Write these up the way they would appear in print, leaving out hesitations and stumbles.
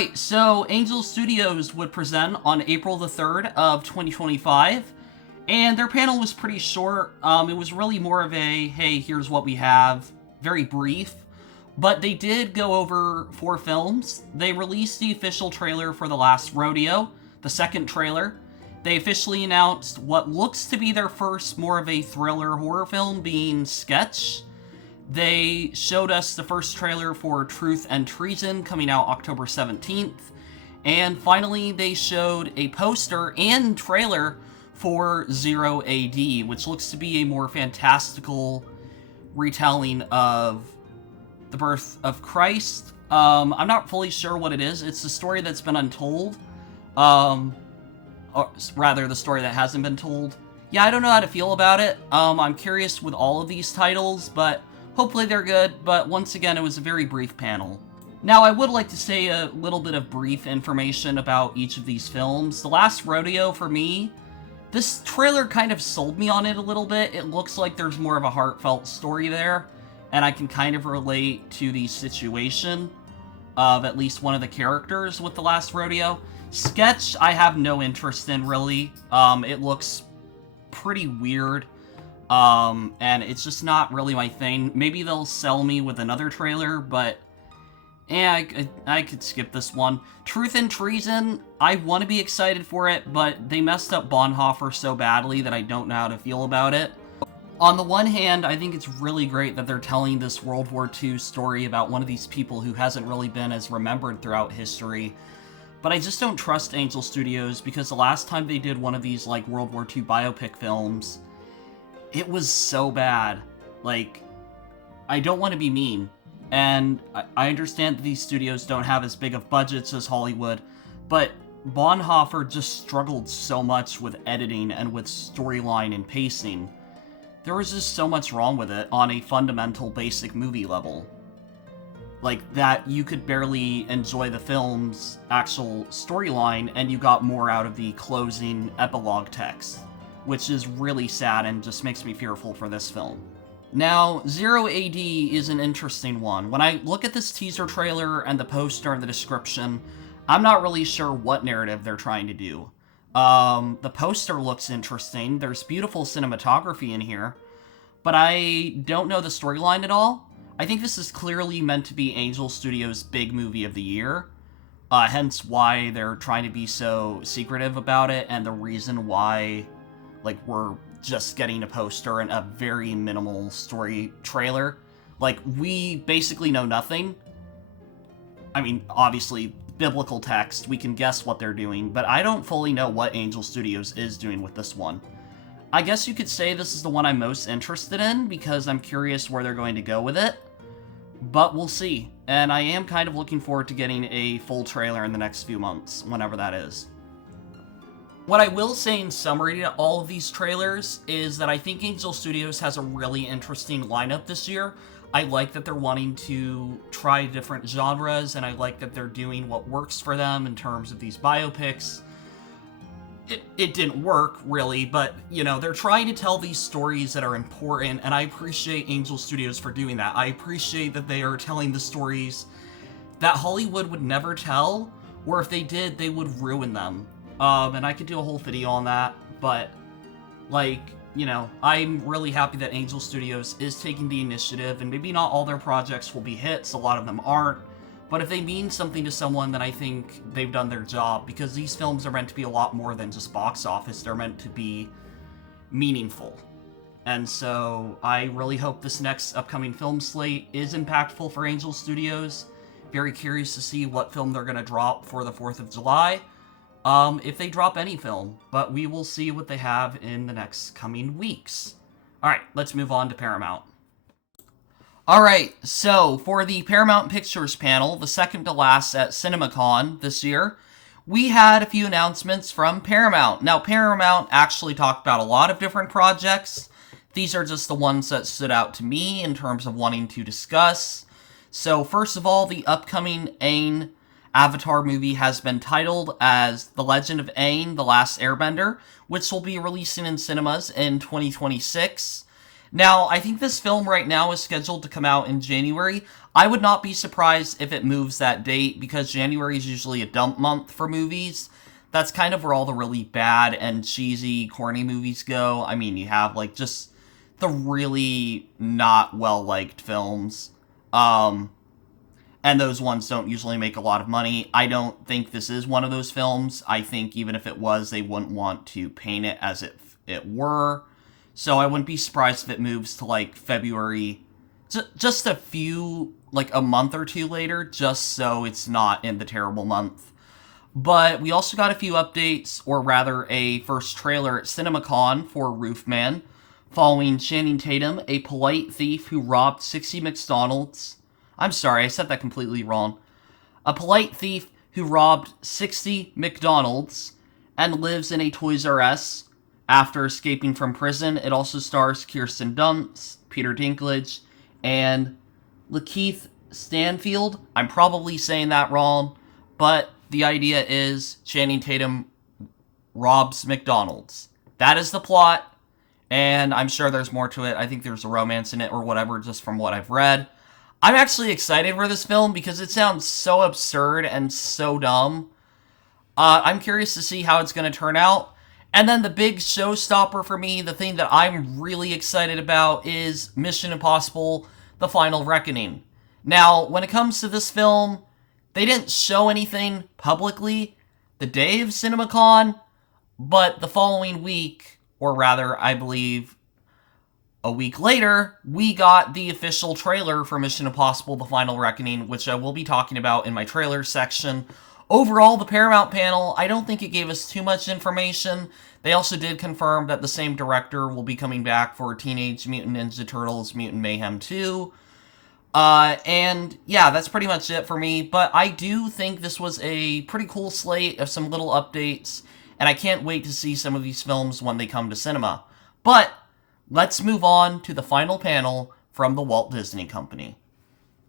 Alright, so Angel Studios would present on April the 3rd of 2025, and their panel was pretty short. It was really more of a, hey, here's what we have, very brief. But they did go over 4 films. They released the official trailer for The Last Rodeo, the second trailer. They officially announced what looks to be their first more of a thriller horror film, being Sketch. They showed us the first trailer for Truth and Treason, coming out October 17th. And finally, they showed a poster and trailer for Zero AD, which looks to be a more fantastical retelling of the birth of Christ. I'm not fully sure what it is. It's a story that's been untold. Or rather, the story that hasn't been told. Yeah, I don't know how to feel about it. I'm curious with all of these titles, but hopefully they're good. But once again, it was a very brief panel. Now, I would like to say a little bit of brief information about each of these films. The Last Rodeo, for me, this trailer kind of sold me on it a little bit. It looks like there's more of a heartfelt story there, and I can kind of relate to the situation of at least one of the characters with The Last Rodeo. Sketch, I have no interest in, really. It looks pretty weird, and it's just not really my thing. Maybe they'll sell me with another trailer, but I could skip this one. Truth and Treason, I want to be excited for it, but they messed up Bonhoeffer so badly that I don't know how to feel about it. On the one hand, I think it's really great that they're telling this World War II story about one of these people who hasn't really been as remembered throughout history. But I just don't trust Angel Studios, because the last time they did one of these, like, World War II biopic films, it was so bad. Like, I don't want to be mean. And I understand that these studios don't have as big of budgets as Hollywood, but Bonhoeffer just struggled so much with editing and with storyline and pacing. There was just so much wrong with it on a fundamental, basic movie level. Like, that you could barely enjoy the film's actual storyline, and you got more out of the closing epilogue text, which is really sad and just makes me fearful for this film. Now, Zero AD is an interesting one. When I look at this teaser trailer and the poster and the description, I'm not really sure what narrative they're trying to do. The poster looks interesting. There's beautiful cinematography in here, but I don't know the storyline at all. I think this is clearly meant to be Angel Studios' big movie of the year, hence why they're trying to be so secretive about it, and the reason why, like, we're just getting a poster and a very minimal story trailer. Like, we basically know nothing. I mean, obviously, biblical text, we can guess what they're doing, but I don't fully know what Angel Studios is doing with this one. I guess you could say this is the one I'm most interested in, because I'm curious where they're going to go with it, but we'll see. And I am kind of looking forward to getting a full trailer in the next few months, whenever that is. What I will say in summary to all of these trailers is that I think Angel Studios has a really interesting lineup this year. I like that they're wanting to try different genres, and I like that they're doing what works for them in terms of these biopics. It didn't work, really, but, you know, they're trying to tell these stories that are important, and I appreciate Angel Studios for doing that. I appreciate that they are telling the stories that Hollywood would never tell, or if they did, they would ruin them. And I could do a whole video on that, but, like, you know, I'm really happy that Angel Studios is taking the initiative, and maybe not all their projects will be hits, a lot of them aren't, but if they mean something to someone, then I think they've done their job, because these films are meant to be a lot more than just box office. They're meant to be meaningful. And so I really hope this next upcoming film slate is impactful for Angel Studios. Very curious to see what film they're going to drop for the 4th of July. If they drop any film, but we will see what they have in the next coming weeks. Alright, let's move on to Paramount. Alright, so for the Paramount Pictures panel, the second to last at Cinemacon this year, we had a few announcements from Paramount. Now, Paramount actually talked about a lot of different projects. These are just the ones that stood out to me in terms of wanting to discuss. So, first of all, the upcoming Aang Avatar movie has been titled as The Legend of Aang, The Last Airbender, which will be releasing in cinemas in 2026. Now, I think this film right now is scheduled to come out in January. I would not be surprised if it moves that date, because January is usually a dump month for movies. That's kind of where all the really bad and cheesy, corny movies go. I mean, you have, like, just the really not well-liked films. And those ones don't usually make a lot of money. I don't think this is one of those films. I think even if it was, they wouldn't want to paint it as if it were. So I wouldn't be surprised if it moves to, like, February, just a few, like, a month or two later, just so it's not in the terrible month. But we also got a few updates, or rather a first trailer at Cinemacon for Roofman, following Channing Tatum, a polite thief who robbed 60 McDonald's. I'm sorry, I said that completely wrong. A polite thief who robbed 60 McDonald's and lives in a Toys R Us after escaping from prison. It also stars Kirsten Dunst, Peter Dinklage, and Lakeith Stanfield. I'm probably saying that wrong, but the idea is Channing Tatum robs McDonald's. That is the plot, and I'm sure there's more to it. I think there's a romance in it or whatever, just from what I've read. I'm actually excited for this film because it sounds so absurd and so dumb. I'm curious to see how it's going to turn out. And then the big showstopper for me, the thing that I'm really excited about, is Mission Impossible: The Final Reckoning. Now, when it comes to this film, they didn't show anything publicly the day of CinemaCon, but the following week, or rather, I believe, a week later, we got the official trailer for Mission Impossible: The Final Reckoning, which I will be talking about in my trailer section. Overall, the Paramount panel, I don't think it gave us too much information. They also did confirm that the same director will be coming back for Teenage Mutant Ninja Turtles Mutant Mayhem 2. And yeah, that's pretty much it for me, but I do think this was a pretty cool slate of some little updates, and I can't wait to see some of these films when they come to cinema. But let's move on to the final panel from the Walt Disney Company.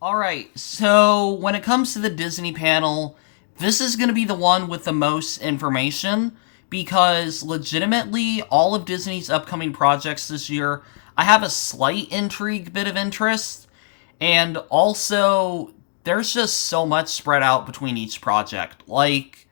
Alright, so when it comes to the Disney panel, this is going to be the one with the most information, because legitimately, all of Disney's upcoming projects this year, I have a slight intrigue bit of interest, and also, there's just so much spread out between each project. Like,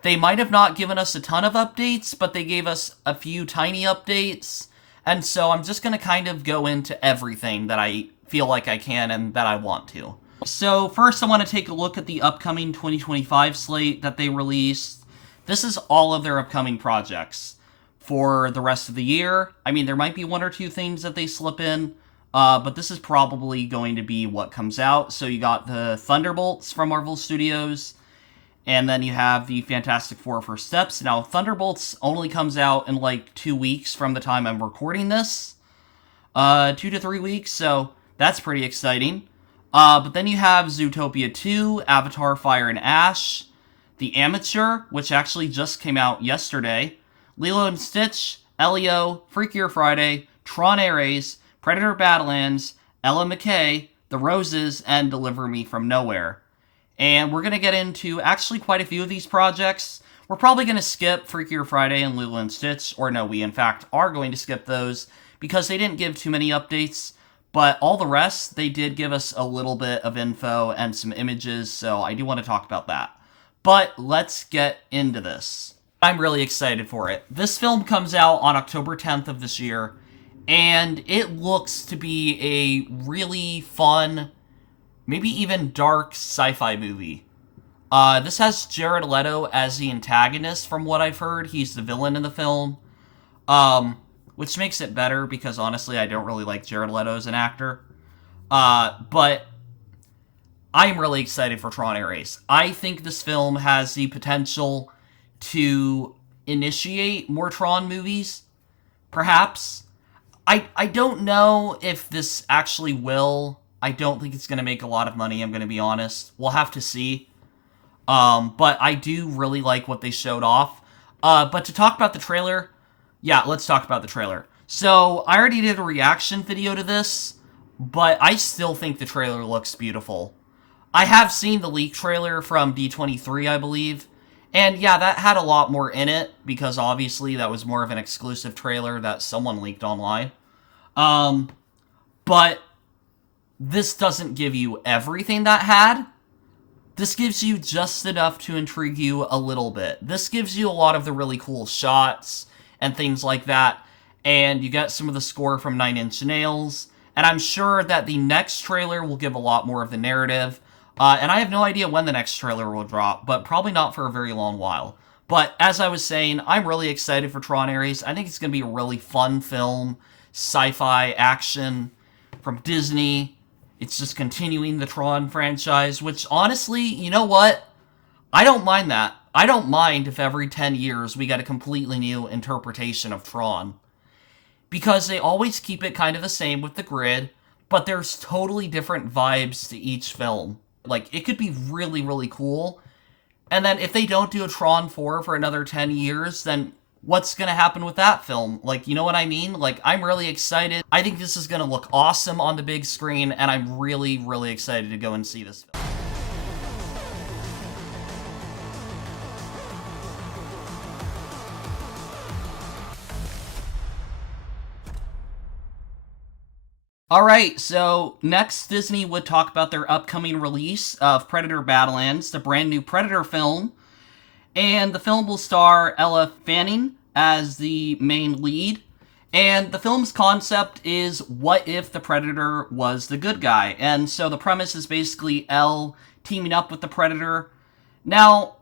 they might have not given us a ton of updates, but they gave us a few tiny updates, and so I'm just going to kind of go into everything that I feel like I can and that I want to. So first I want to take a look at the upcoming 2025 slate that they released. This is all of their upcoming projects for the rest of the year. I mean, there might be one or two things that they slip in, but this is probably going to be what comes out. So you got the Thunderbolts from Marvel Studios, and then you have the Fantastic Four First Steps. Now, Thunderbolts only comes out in like 2 weeks from the time I'm recording this. 2 to 3 weeks, so that's pretty exciting. But then you have Zootopia 2, Avatar Fire and Ash, The Amateur, which actually just came out yesterday, Lilo and Stitch, Elio, Freakier Friday, Tron Ares, Predator Badlands, Ella McCay, The Roses, and Deliver Me From Nowhere. And we're going to get into actually quite a few of these projects. We're probably going to skip Freakier Friday and Lilo and Stitch, or no, we in fact are going to skip those, because they didn't give too many updates. But all the rest, they did give us a little bit of info and some images, so I do want to talk about that. But let's get into this. I'm really excited for it. This film comes out on October 10th of this year, and it looks to be a really fun, maybe even dark sci-fi movie. This has Jared Leto as the antagonist, from what I've heard. He's the villain in the film. Which makes it better, because honestly, I don't really like Jared Leto as an actor. But I'm really excited for Tron Ares. I think this film has the potential to initiate more Tron movies, perhaps. I don't know if this actually will. I don't think it's going to make a lot of money, I'm going to be honest. We'll have to see. But I do really like what they showed off. But to talk about the trailer, yeah, let's talk about the trailer. So, I already did a reaction video to this, but I still think the trailer looks beautiful. I have seen the leak trailer from D23, I believe, and yeah, that had a lot more in it, because obviously that was more of an exclusive trailer that someone leaked online. But this doesn't give you everything that had. This gives you just enough to intrigue you a little bit. This gives you a lot of the really cool shots and things like that, and you get some of the score from Nine Inch Nails, and I'm sure that the next trailer will give a lot more of the narrative, and I have no idea when the next trailer will drop, but probably not for a very long while. But as I was saying, I'm really excited for Tron Ares. I think it's going to be a really fun film, sci-fi action from Disney. It's just continuing the Tron franchise, which honestly, you know what? I don't mind that. I don't mind if every 10 years we get a completely new interpretation of Tron. Because they always keep it kind of the same with the grid, but there's totally different vibes to each film. Like, it could be really, really cool. And then if they don't do a Tron 4 for another 10 years, then what's going to happen with that film? Like, you know what I mean? Like, I'm really excited. I think this is going to look awesome on the big screen, and I'm really, really excited to go and see this film. Alright, so next Disney would talk about their upcoming release of Predator Badlands, the brand new Predator film. And the film will star Elle Fanning as the main lead. And the film's concept is, what if the Predator was the good guy? And so the premise is basically Elle teaming up with the Predator. Now,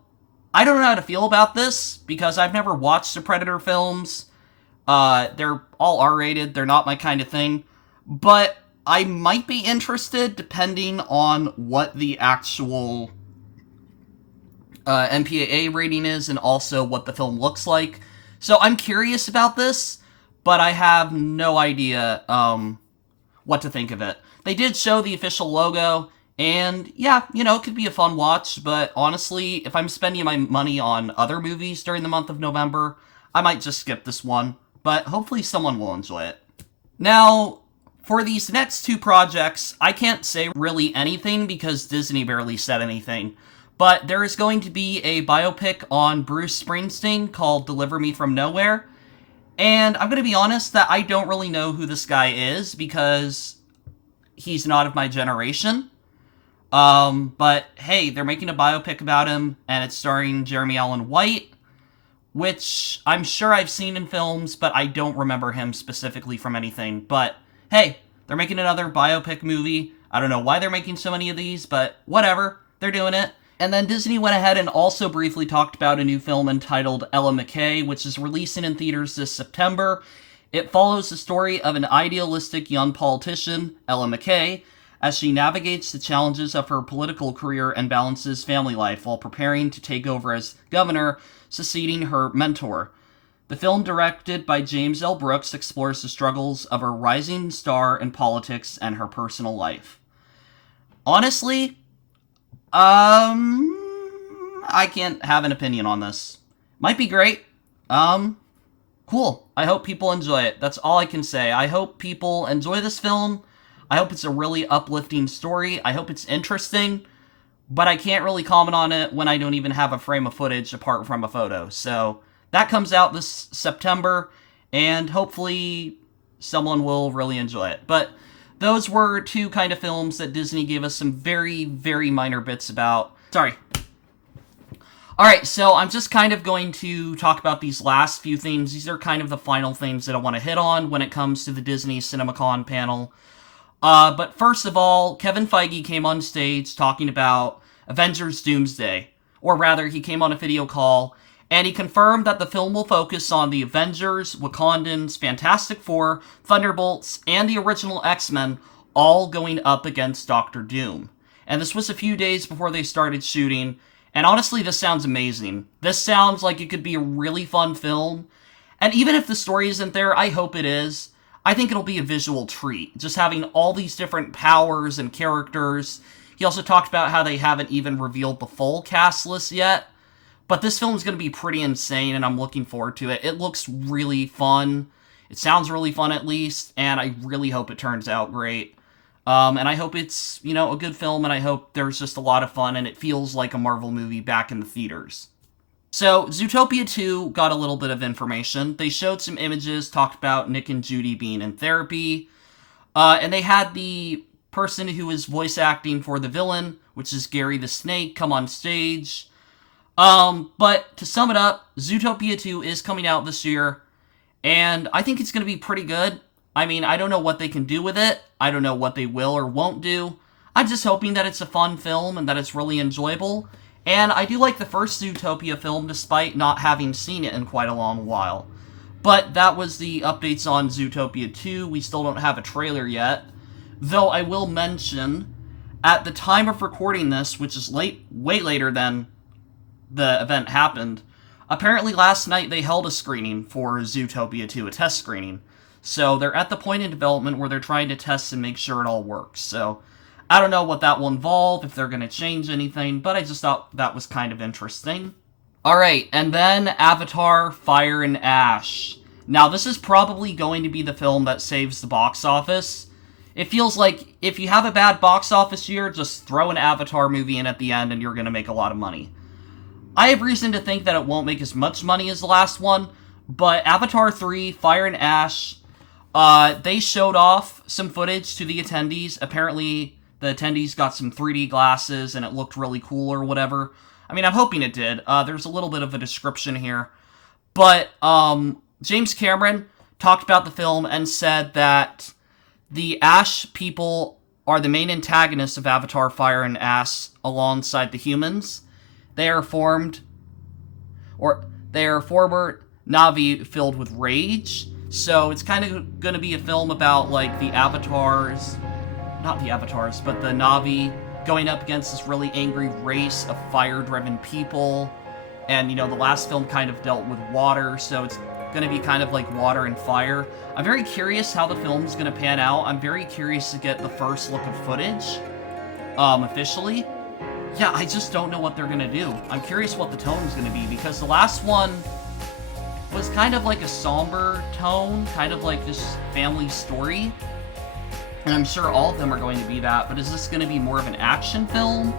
I don't know how to feel about this, because I've never watched the Predator films. They're all R-rated, they're not my kind of thing. But I might be interested, depending on what the actual MPAA rating is, and also what the film looks like. So I'm curious about this, but I have no idea what to think of it. They did show the official logo, and yeah, you know, it could be a fun watch, but honestly, if I'm spending my money on other movies during the month of November, I might just skip this one, but hopefully someone will enjoy it. Now, for these next two projects, I can't say really anything because Disney barely said anything. But there is going to be a biopic on Bruce Springsteen called Deliver Me From Nowhere. And I'm going to be honest that I don't really know who this guy is because he's not of my generation. But hey, they're making a biopic about him, and it's starring Jeremy Allen White, which I'm sure I've seen in films, but I don't remember him specifically from anything. But hey, they're making another biopic movie. I don't know why they're making so many of these, but whatever. They're doing it. And then Disney went ahead and also briefly talked about a new film entitled Ella McCay, which is releasing in theaters this September. It follows the story of an idealistic young politician, Ella McCay, as she navigates the challenges of her political career and balances family life while preparing to take over as governor, succeeding her mentor. The film, directed by James L. Brooks, explores the struggles of a rising star in politics and her personal life. Honestly, I can't have an opinion on this. Might be great. Cool. I hope people enjoy it. That's all I can say. I hope people enjoy this film. I hope it's a really uplifting story. I hope it's interesting. But I can't really comment on it when I don't even have a frame of footage apart from a photo. So that comes out this September, and hopefully someone will really enjoy it. But those were two kind of films that Disney gave us some very, very minor bits about. Sorry. Alright, so I'm just kind of going to talk about these last few things. These are kind of the final things that I want to hit on when it comes to the Disney Cinemacon panel. But first of all, Kevin Feige came on stage talking about Avengers Doomsday. Or rather, he came on a video call, and he confirmed that the film will focus on the Avengers, Wakandans, Fantastic Four, Thunderbolts, and the original X-Men all going up against Doctor Doom. And this was a few days before they started shooting, and honestly, this sounds amazing. This sounds like it could be a really fun film, and even if the story isn't there, I hope it is. I think it'll be a visual treat, just having all these different powers and characters. He also talked about how they haven't even revealed the full cast list yet. But this film is going to be pretty insane, and I'm looking forward to it. It looks really fun. It sounds really fun, at least, and I really hope it turns out great. And I hope it's, you know, a good film, and I hope there's just a lot of fun, and it feels like a Marvel movie back in the theaters. So, Zootopia 2 got a little bit of information. They showed some images, talked about Nick and Judy being in therapy, and they had the person who is voice acting for the villain, which is Gary the Snake, come on stage. But to sum it up, Zootopia 2 is coming out this year, and I think it's going to be pretty good. I mean, I don't know what they can do with it. I don't know what they will or won't do. I'm just hoping that it's a fun film and that it's really enjoyable. And I do like the first Zootopia film despite not having seen it in quite a long while. But that was the updates on Zootopia 2. We still don't have a trailer yet. Though I will mention, at the time of recording this, which is way later than the event happened, apparently last night they held a screening for Zootopia 2, a test screening. So they're at the point in development where they're trying to test and make sure it all works. So I don't know what that will involve, if they're going to change anything, but I just thought that was kind of interesting. Alright, and then Avatar, Fire and Ash. Now, this is probably going to be the film that saves the box office. It feels like if you have a bad box office year, just throw an Avatar movie in at the end and you're going to make a lot of money. I have reason to think that it won't make as much money as the last one, but Avatar 3, Fire and Ash, they showed off some footage to the attendees. Apparently, the attendees got some 3D glasses and it looked really cool or whatever. I mean, I'm hoping it did. There's a little bit of a description here. But James Cameron talked about the film and said that the Ash people are the main antagonists of Avatar, Fire and Ash alongside the humans. They are former Na'vi filled with rage. So it's kind of going to be a film about, like, the Avatars, not the Avatars, but the Na'vi going up against this really angry race of fire-driven people. And, you know, the last film kind of dealt with water, so it's going to be kind of like water and fire. I'm very curious how the film's going to pan out. I'm very curious to get the first look of footage, officially. Yeah, I just don't know what they're going to do. I'm curious what the tone's going to be, because the last one was kind of like a somber tone, kind of like this family story. And I'm sure all of them are going to be that, but is this going to be more of an action film?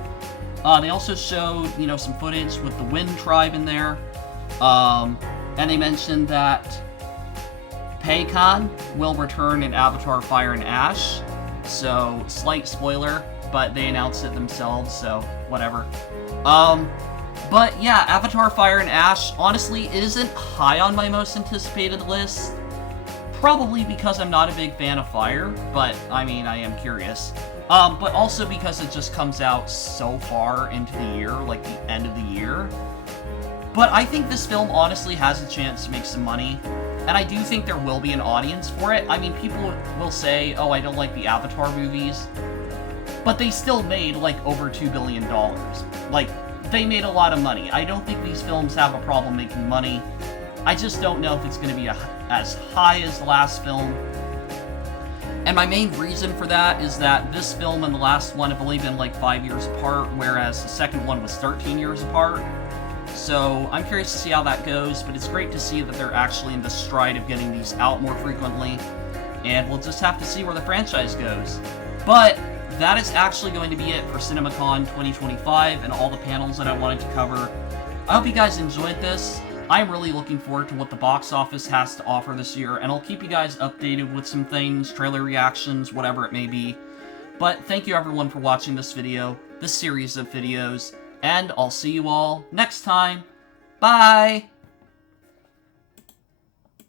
They also showed, you know, some footage with the Wind Tribe in there. And they mentioned that Paykon will return in Avatar, Fire and Ash. So, slight spoiler, but they announced it themselves, so whatever. But yeah, Avatar, Fire and Ash, honestly, isn't high on my most anticipated list. Probably because I'm not a big fan of Fire, but, I mean, I am curious. But also because it just comes out so far into the year, like the end of the year. But I think this film honestly has a chance to make some money, and I do think there will be an audience for it. I mean, people will say, oh, I don't like the Avatar movies, but they still made, like, over $2 billion. Like, they made a lot of money. I don't think these films have a problem making money. I just don't know if it's going to be as high as the last film. And my main reason for that is that this film and the last one have only been like 5 years apart, whereas the second one was 13 years apart. So I'm curious to see how that goes, but it's great to see that they're actually in the stride of getting these out more frequently. And we'll just have to see where the franchise goes. But that is actually going to be it for Cinemacon 2025 and all the panels that I wanted to cover. I hope you guys enjoyed this. I'm really looking forward to what the box office has to offer this year, and I'll keep you guys updated with some things, trailer reactions, whatever it may be. But thank you everyone for watching this video, this series of videos, and I'll see you all next time. Bye!